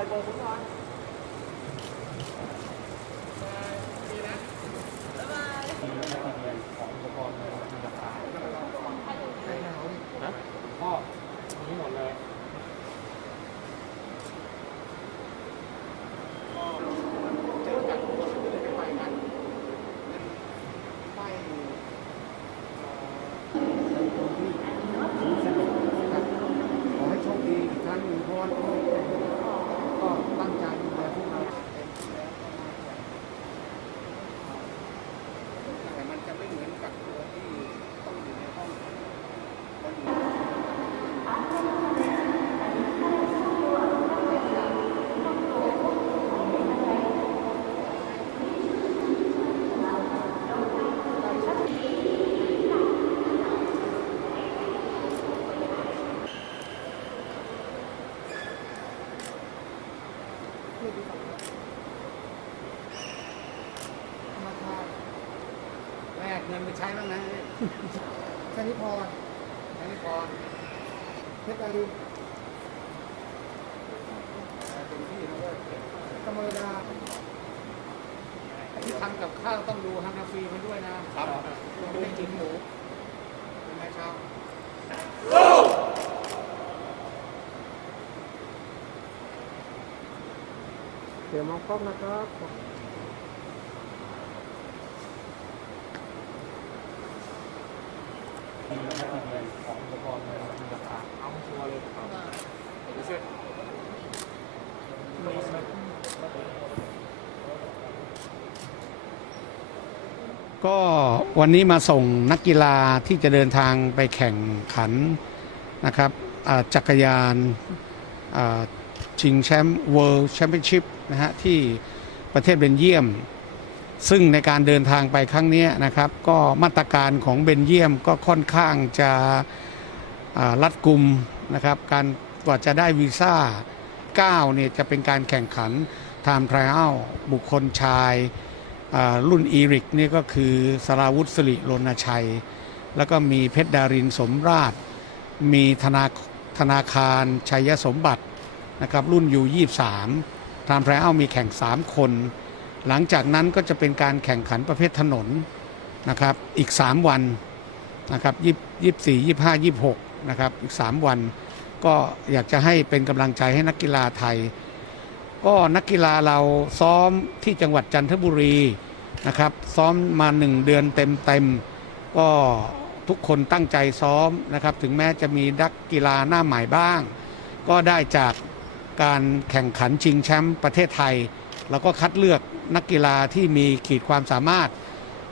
อยโบกผมหน่อย พ่อนี้หมดเลย เจอกันก็เลยไปกันไปขอให้โชคดีอีกครั้งหนึ่งเพราะว่าก็ตั้งใจดูแลพวกเราเต็มที่แล้วก็มาแต่มันจะไม่เหมือนกับตัวที่ต้องอยู่ในห้องก็อยู่ ธนาคารแลกเงินไปใช้บ้างนะชนิพรชนิพรเพชรดารินเป็นที่นะเว้ยกำมลดาที่ทำกับข้าวต้องดูฮานาฟีมันด้วยนะครับไม่ได้กินหมูเป็นไงครับ เดี๋ยวมองกล้องนะครับของอุปกรณ์ราเอาชัวร์เลยครับเช่วยก็วันนี้มาส่งนักกีฬาที่จะเดินทางไปแข่งขันนะครับจักรยาน ชิงแชมป์ World Championship นะฮะที่ประเทศเบนเยียม ซึ่งในการเดินทางไปครั้งนี้นะครับ ก็มาตรการของเบนเยียมก็ค่อนข้างจะรัดกุมนะครับ การกว่าจะได้วีซ่า 9 เนี่ยจะเป็นการแข่งขัน Time Trial บุคคลชายรุ่นอีริกนี่ก็คือสราวุธสิริรณชัย แล้วก็มีเพชรดารินสมราช มีธนาธนาคารชัยสมบัติ นะครับรุ่นยู23ทามไพรเอามีแข่ง 3 คน หลังจากนั้นก็จะเป็นการแข่งขันประเภทถนนนะครับอีก 3 วันนะครับ24 25 26นะครับอีก 3 วัน ก็อยากจะให้เป็นกำลังใจให้นักกีฬาไทย ก็นักกีฬาเราซ้อมที่จังหวัดจันทบุรีนะครับซ้อมมาหนึ่งเดือนเต็มๆก็ทุกคนตั้งใจซ้อมนะครับถึงแม้จะมีนักกีฬาหน้าใหม่บ้าง ก็ได้จาก การแข่งขันชิงแชมป์ประเทศไทย แล้วก็คัดเลือกนักกีฬาที่มีขีดความสามารถ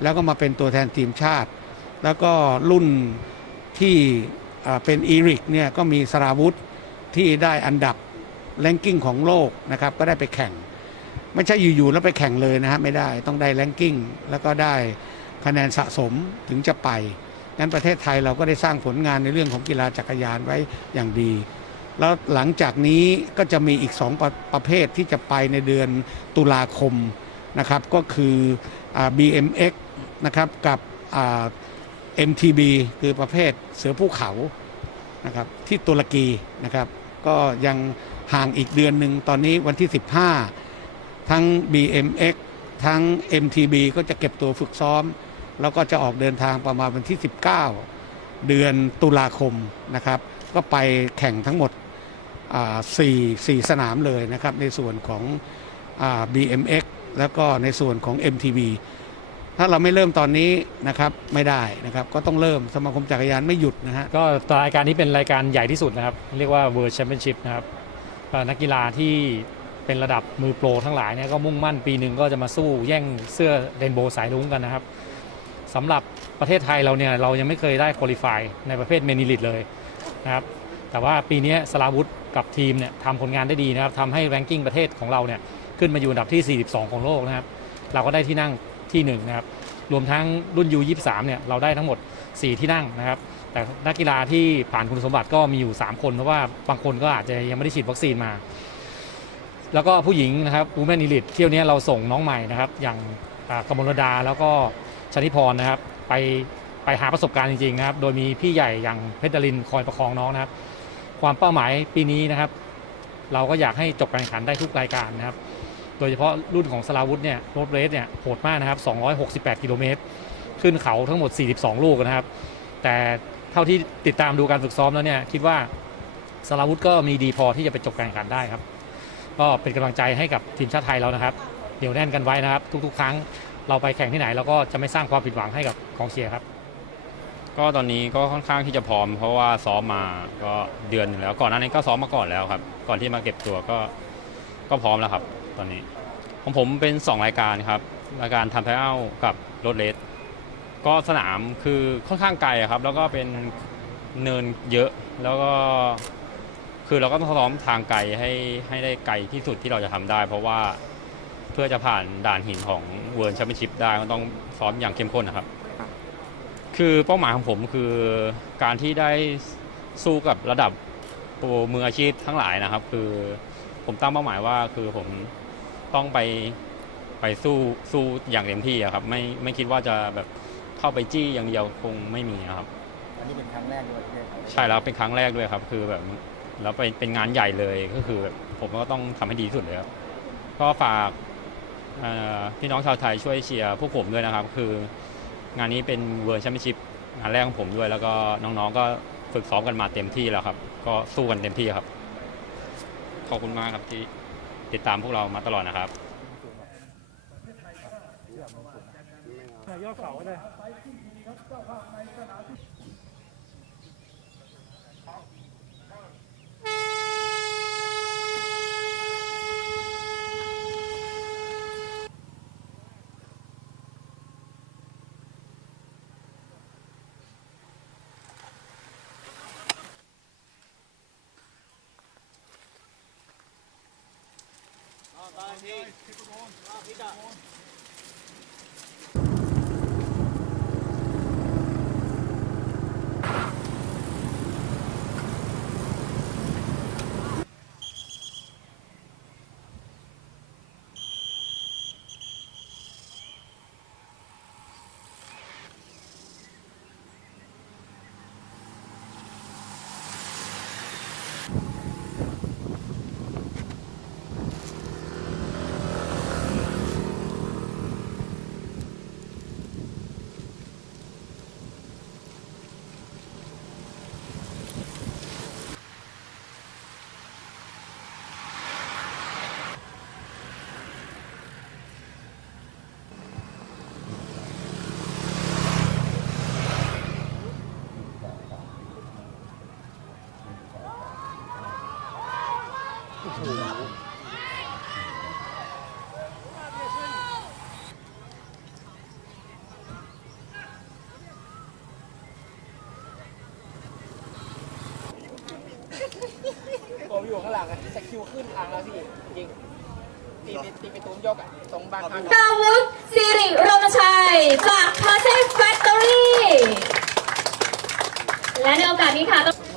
แล้วก็มาเป็นตัวแทนทีมชาติ แล้วก็รุ่นที่เป็นอีริกเนี่ยก็มีสราวุธที่ได้อันดับแรงกิ้งของโลกนะครับก็ได้ไปแข่ง ไม่ใช่อยู่ๆแล้วไปแข่งเลยนะฮะไม่ได้ต้องได้แรงกิ้งแล้วก็ได้คะแนนสะสมถึงจะไปงั้นประเทศไทยเราก็ได้สร้างผลงานในเรื่องของกีฬาจักรยานไว้อย่างดี แล้วหลังจากนี้ก็จะมีอีกสองประประเภทที่จะไปในเดือนตุลาคมนะครับ ก็คืออ BMX นะครับกับอ่า MTB คือประเภทเสือภูเขานะครับที่ตุรกีนะครับ ก็ยังห่างอีกเดือนหนึ่งตอนนี้วันที่ 15 ทั้ง BMX ทั้ง MTB ก็จะเก็บตัวฝึกซ้อม แล้วก็จะออกเดินทางประมาณวันที่ 19 เดือนตุลาคมนะครับ ก็ไปแข่งทั้งหมด อ่าสี่สี่สนามเลยนะครับ ในส่วนของอ BMX แล้วก็ในส่วนของ MTB ถ้าเราไม่เริ่มตอนนี้นะครับไม่ได้นะครับ ก็ต้องเริ่มสมาคมจักรยานไม่หยุดนะฮะก็รายการนี้เป็นรายการใหญ่ที่สุดนะครับ เรียกว่า World Championship นะครับนักกีฬาที่เป็นระดับมือโปรทั้งหลายเนี่ยก็มุ่งมั่นปีหนึ่งก็จะมาสู้แย่งเสื้อเรนโบว์สายรุ้งกันนะครับสำหรับประเทศไทยเราเนี่ยเรายังไม่เคยได้คุริฟายในประเภทเมนิลิตเลยนะครับ แต่ว่าปีนี้สลาวุธกับทีมเนี่ยทำผลงานได้ดีนะครับทำให้แรงกิ้งประเทศของเราเนี่ยขึ้นมาอยู่อันดับที่ 42 ของโลกนะครับ เราก็ได้ที่นั่งที่หนึ่งนะครับ รวมทั้งรุ่น U23 เนี่ยเราได้ทั้งหมด 4 ที่นั่งนะครับ แต่นักกีฬาที่ผ่านคุณสมบัติก็มีอยู่ 3 คนเพราะว่าบางคนก็อาจจะยังไม่ได้ฉีดวัคซีนมา แล้วก็ผู้หญิงนะครับอูแมน e ลิ e เที่ยวนี้เราส่งน้องใหม่นะครับ อย่างกมลดาแล้วก็ชนิพรนะครับ ไปไปหาประสบการณ์จริงๆนะครับ โดยมีพี่ใหญ่อย่างเพชรดารินคอยประคองน้องนะครับ ความเป้าหมายปีนี้นะครับ เราก็อยากให้จบการแข่งขันได้ทุกรายการนะครับ โดยเฉพาะรุ่นของสลาวุธเนี่ยรถเรสเนี่ยโหดมากนะครับ 268 กิโลเมตร ขึ้นเขาทั้งหมด 42 ลูกนะครับ แต่เท่าที่ติดตามดูการฝึกซ้อมแล้วเนี่ยคิดว่าสลาวุธก็มีดีพอที่จะไปจบการแข่งขันได้ครับ ก็เป็นกำลังใจให้กับทีมชาติไทยเรานะครับเดี๋ยวแน่นกันไว้นะครับ ทุกๆ ครั้งเราไปแข่งที่ไหนเราก็จะไม่สร้างความผิดหวังให้กับกองเชียร์ครับ ก็ตอนนี้ก็ค่อนข้างที่จะพร้อม เพราะว่าซ้อมมาก็เดือนหนึ่งแล้ว ก่อนหน้านี้ก็ซ้อมมาก่อนแล้วครับ ก่อนที่มาเก็บตัวก็ก็พร้อมแล้วครับ ตอนนี้ของผมเป็น 2 รายการครับ รายการทำไทเอากับรถเลสก็สนามคือค่อนข้างไกลครับ แล้วก็เป็นเนินเยอะแล้วก็คือเราก็ต้องซ้อมทางไกลให้ให้ได้ไกลที่สุดที่เราจะทำได้ เพราะว่าเพื่อจะผ่านด่านหินของเวิร์นแชมเปี้ยนชิพได้ก็ต้องซ้อมอย่างเข้มข้นนะครับ คือเป้าหมายของผมคือการที่ได้สู้กับระดับโปรมืออาชีพทั้งหลายนะครับ คือผมตั้งเป้าหมายว่าคือผมต้องไปไปสู้สู้อย่างเต็มที่อะครับ ไม่ไม่คิดว่าจะแบบเข้าไปจี้อย่างเดียวคงไม่มีอะครับ อันนี้เป็นครั้งแรกในประเทศไทยใช่แล้วเป็นครั้งแรกด้วยครับ คือแบบแล้วเป็นเป็นงานใหญ่เลยก็คือแบบผมก็ต้องทำให้ดีที่สุดเลยครับก็ฝากเอ่อพี่น้องชาวไทยช่วยเชียร์พวกผมด้วยนะครับ คือ งานนี้เป็นเวิร์แชมเปี้ยนชิพงานแรกของผมด้วย แล้วก็น้องๆก็ฝึกซ้อมกันมาเต็มที่แล้วครับ ก็สู้กันเต็มที่ครับ ขอบคุณมากครับที่ติดตามพวกเรามาตลอดนะครับยอดเขาเลย Bahid. Bahid. Bahid. Bahid. ผมอยู่ข้างหลังอะสกิลขึ้นทางแล้วพี่จริงตีไปตีไปตุ้มยกอะตรงบานข้างดาวุฒิสิริรณชัย จากคาเซ่แฟคทอรี่ และในโอกาสนี้ค่ะต้อง